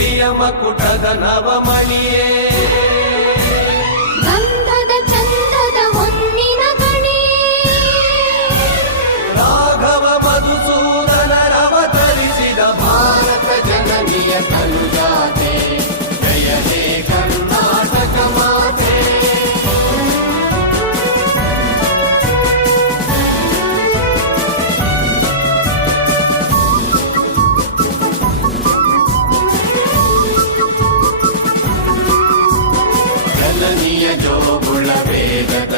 ಪ್ರಿಯ ಮಕುಟದ ನವಮಣಿಯೇ ಗಂಧದ ಚಂದದ ಹೊನ್ನಿನ ಗಣಿಯೇ ರಾಘವ ಮಧುಸೂದನರವತರಿಸಿದ ಭಾರತ ಜನನಿಯ ತನುಜಾತೆ ಜಯ ಹೇ ಕರ್ನಾಟಕ ಮಾತೆ ಜನನಿಯ ಜೋಗುಳ ವೇದದ